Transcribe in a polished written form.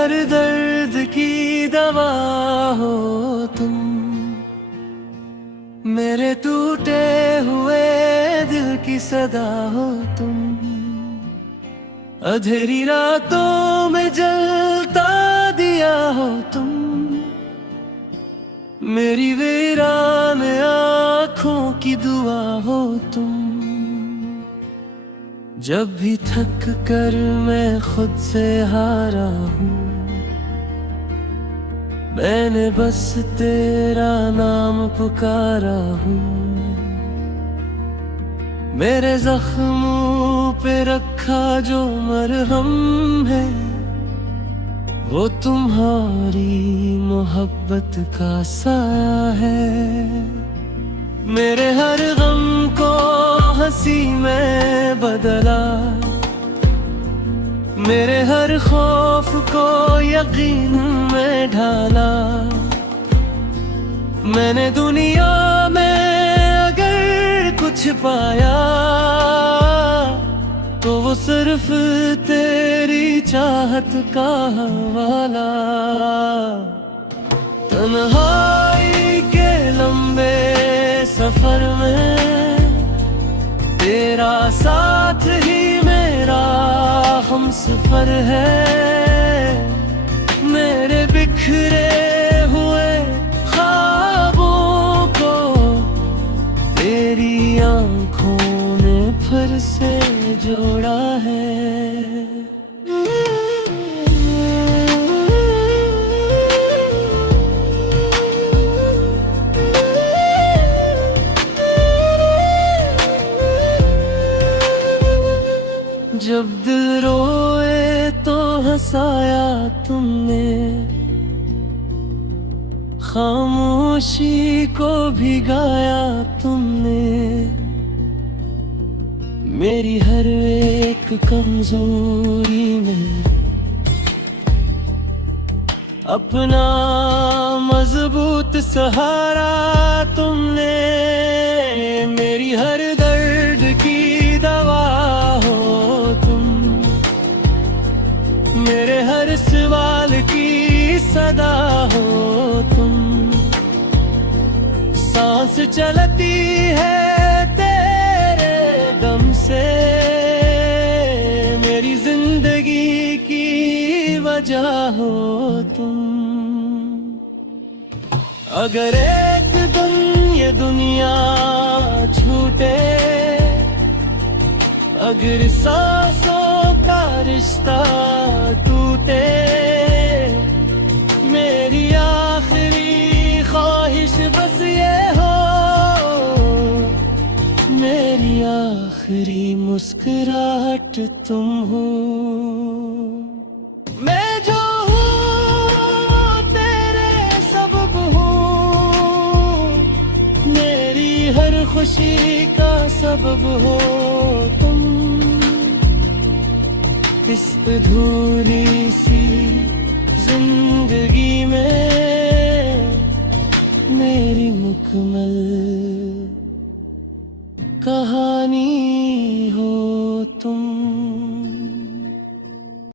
हर दर्द की दवा हो तुम, मेरे टूटे हुए दिल की सदा हो तुम। अंधेरी रातों में जलता दिया हो तुम, मेरी वीरान आँखों की दुआ हो तुम। जब भी थक कर मैं खुद से हारा हूँ, मैंने बस तेरा नाम पुकारा हूँ। मेरे जख्मों पे रखा जो मरहम है, वो तुम्हारी मोहब्बत का साया है। मेरे हर गम को हंसी में बदला, मेरे हर खौफ को यकीन में ढाला। मैंने दुनिया में अगर कुछ पाया, तो वो सिर्फ तेरी चाहत का हवाला। तन्हाई के लंबे सफर में तेरा साथ ही मेरा हमसफर है। मेरे बिखरे हुए ख्वाबों को तेरी आंखों ने फिर से जोड़ा है। जब दिल रोए तो हंसाया तुमने, खामोशी को भिगाया तुमने। मेरी हर एक कमजोरी में अपना मजबूत सहारा तुमने। मेरी हर दर्द की दवा हो तुम, मेरे हर सवाल की सदा हो तुम। सांस चलती है तेरे दम से, मेरी जिंदगी की वजह हो तुम। अगर एक दिन ये दुनिया छूटे, अगर सांसों का रिश्ता टूटे, मेरी आखिरी ख्वाहिश बस ये हो, मेरी आखिरी मुस्कुराहट तुम हो। मैं जो हूँ तेरे सबब हूँ, मेरी हर खुशी का सबब हो तुम। इस अधूरी सी जिंदगी में मेरी मुकम्मल कहा